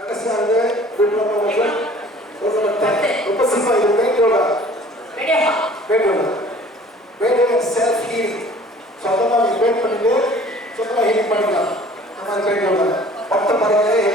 கடைசியானது ரொம்ப இது பெயிண்டோட ரெடியா பெயிண்டோட செல்ஃப் ஹீலிங் சொந்தமாக பண்ணிட்டு சொந்தமாக ஹீலிங் பண்ணிக்கலாம். அந்த மாதிரி மொத்த பாருங்க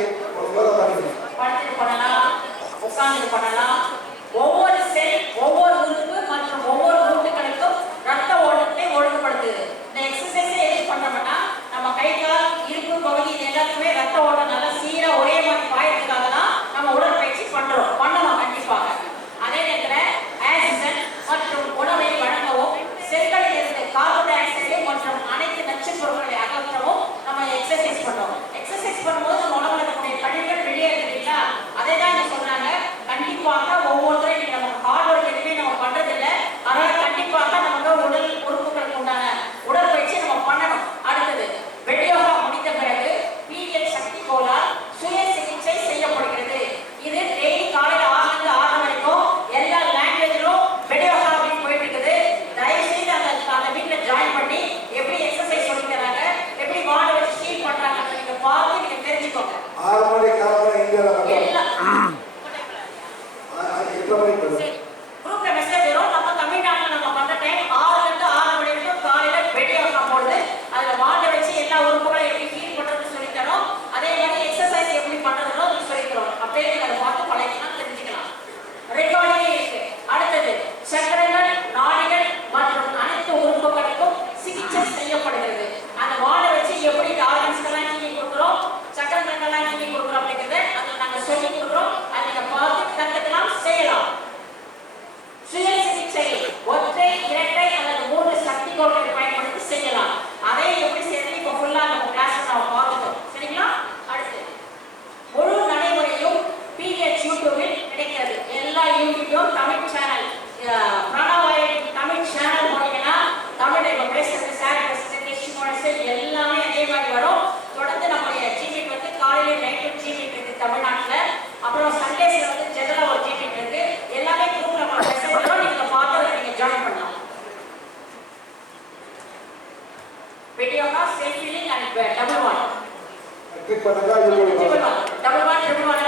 ஒவ்வொருத்தரும் இன்னைக்கு நம்ம ஹார்ட் ஒர்க் எதுவுமே நம்ம பண்றது இல்ல அதனால கண்டிப்பாக நமக்கு உடல் உறுப்புகளுக்கு உண்டான உடற்பயிற்சி நம்ம பண்ணணும். அடுத்தது வெடியோகா முடித்த பிறகு பிஎல் சக்தி கோலால் சுய சிகிச்சை செய்யப்படுகிறது. இது டெய்லி காலையில் ஆறுல ஆறு வரைக்கும் எல்லா லாங்குவேஜிலும் வெடியோகா அப்படின்னு போயிட்டு இருக்குது தயவுசெய்து அந்த அந்த வீட்ல ஜாயின் பண்ணி எப்படி எக்ஸசைஸ் சொல்லி தராங்க எப்படி வாட வச்சு ஹீல் பண்றாங்க நீங்க பார்த்து நீங்கள் தெரிஞ்சுக்கோங்க. ஆறு மணி Perfectamente. எல்லா யூடியூபும் தமிழ் சேனல் பிரணவாயின் தமிழ் சேனல் போனீங்கன்னா தமிழ் பேசுறது சார் கிருஷ்ண எல்லாமே அதே மாதிரி வரும். தொடர்ந்து நம்முடைய ஜிமிட் வந்து காலையில நைட்டு ஜிமிட் இருக்கு தமிழ்நாட்டில். அப்புறம் சண்டேஸ்ல வந்து ஜெனரலா ஒரு ஜிமிட் இருக்கு. எல்லாமே குரூப்ல நம்ம மெசேஜ் வரும் நீங்க பார்த்து அதை நீங்க ஜாயின் பண்ணலாம். வீடியோகா self and double one click பண்ணுங்க இது டபுள் ஒன் டபுள் ஒன்